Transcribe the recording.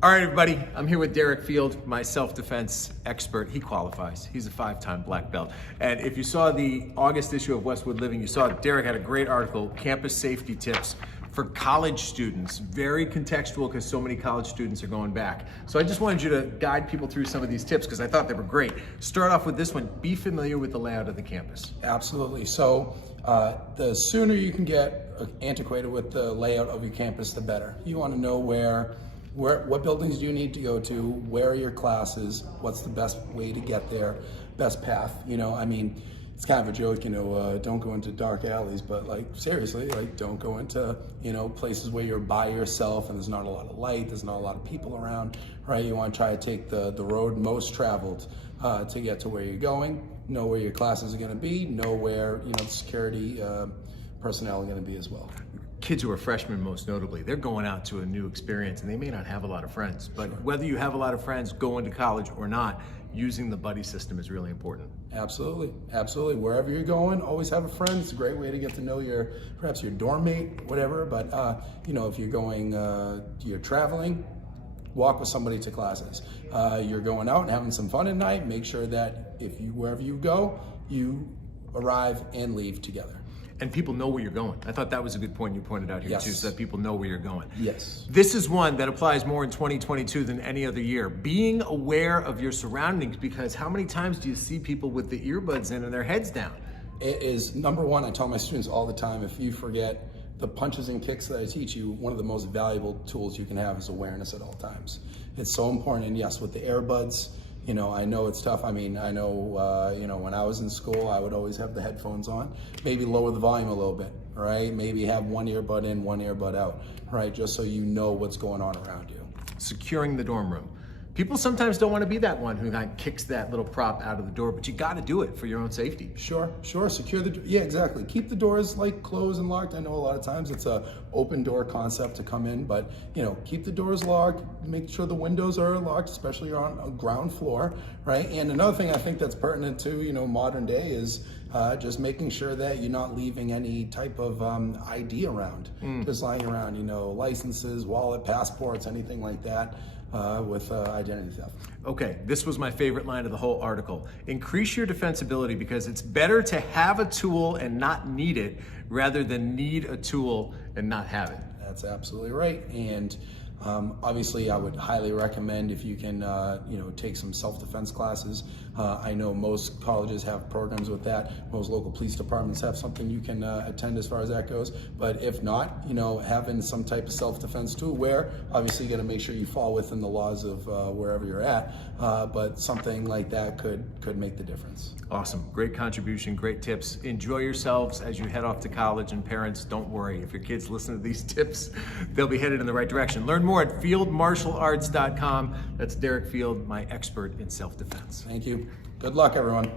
All right, everybody, I'm here with Derek Field, my self-defense expert. He qualifies. He's a 5-time black belt. And if you saw the August issue of Westwood Living, you saw Derek had a great article, Campus Safety Tips for College Students. Very contextual because so many college students are going back. So I just wanted you to guide people through some of these tips because I thought they were great. Start off with this one, be familiar with the layout of the campus. Absolutely. So the sooner you can get antiquated with the layout of your campus, the better. You want to know what buildings do you need to go to, where are your classes, what's the best way to get there, best path. I mean, it's kind of a joke, don't go into dark alleys, but like seriously, like don't go into, places where you're by yourself and there's not a lot of light, there's not a lot of people around, right? You want to try to take the road most traveled to get to where you're going, know where your classes are going to be, know where, the security personnel are going to be as well. Kids who are freshmen, most notably, they're going out to a new experience and they may not have a lot of friends, but whether you have a lot of friends going to college or not, using the buddy system is really important. Absolutely, absolutely. Wherever you're going, always have a friend. It's a great way to get to know perhaps your dorm mate, whatever, but if you're going, you're traveling, walk with somebody to classes. You're going out and having some fun at night, make sure that wherever you go, you arrive and leave together. And people know where you're going. I thought that was a good point you pointed out here too, so that people know where you're going. Yes. This is one that applies more in 2022 than any other year. Being aware of your surroundings, because how many times do you see people with the earbuds in and their heads down? It is number one, I tell my students all the time, if you forget the punches and kicks that I teach you, one of the most valuable tools you can have is awareness at all times. It's so important, and yes, with the earbuds, I know it's tough. I mean, I know, when I was in school, I would always have the headphones on, maybe lower the volume a little bit, right? Maybe have one earbud in, one earbud out, right? Just so you know what's going on around you. Securing the dorm room. People sometimes don't want to be that one who kicks that little prop out of the door, but you got to do it for your own safety. Sure. Secure yeah, exactly. Keep the doors closed and locked. I know a lot of times it's a open door concept to come in, but keep the doors locked. Make sure the windows are locked, especially on a ground floor, right? And another thing I think that's pertinent to modern day is just making sure that you're not leaving any type of ID around, just lying around. Licenses, wallet, passports, anything like that. With identity theft. Okay, this was my favorite line of the whole article. Increase your defensibility because it's better to have a tool and not need it rather than need a tool and not have it. That's absolutely right. And obviously I would highly recommend if you can take some self-defense classes. I know most colleges have programs with that. Most local police departments have something you can attend as far as that goes. But if not, having some type of self-defense tool where obviously you got to make sure you fall within the laws of wherever you're at. But something like that could make the difference. Awesome, great contribution, great tips. Enjoy yourselves as you head off to college, and parents, don't worry. If your kids listen to these tips, they'll be headed in the right direction. Learn more at fieldmartialarts.com. That's Derek Field, my expert in self-defense. Thank you. Good luck, everyone.